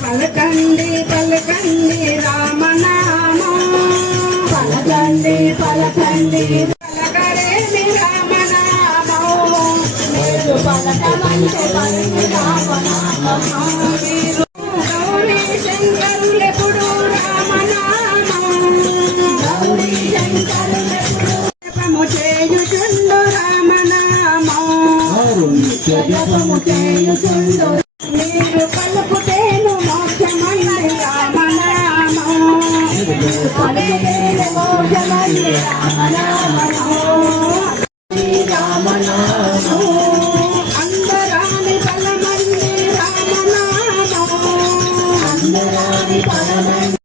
పలకండి పలకండి రామనామం పలకండి పలకండి పలకరేమి రామనామం మీరు పలకమంటే పలికి రామనామం గౌరీ శంకరులెప్పుడు రామనామం గౌరీ శంకరులెప్పుడు జపము చేయుచుండు రామనామం జపము చేయుచుండు మీరు పలుకుతేను మోక్షమండి రామనామం పలుకుతేను మోక్షమండి రామనామం అందరాని బలమండి రామనామం అందరాని బలమండి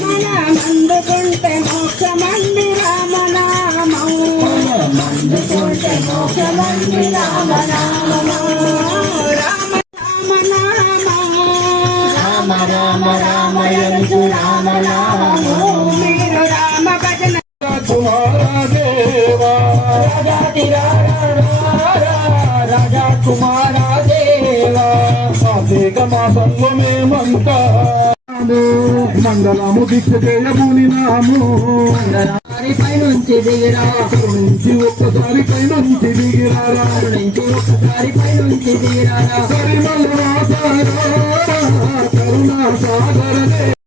మనమందుకుంటే మోక్షమండి రామనామం మనమందుకుంటే మోక్షమండి రామనామం రామ రామయసు రామ నామో మీరు రామ భజన కుమార దేవా రాజా కుమార దేవా కార్తీక మాసంలో మేమంతా మంగళము దీక్ష చేయబూని నాము పై నుంచి దిగిరా నుంచి ఒక్కసారి పై నుంచి దిగిరారా నుంచి ఒక్కసారి పై నుంచి దిగిరారా కరుణా సాగర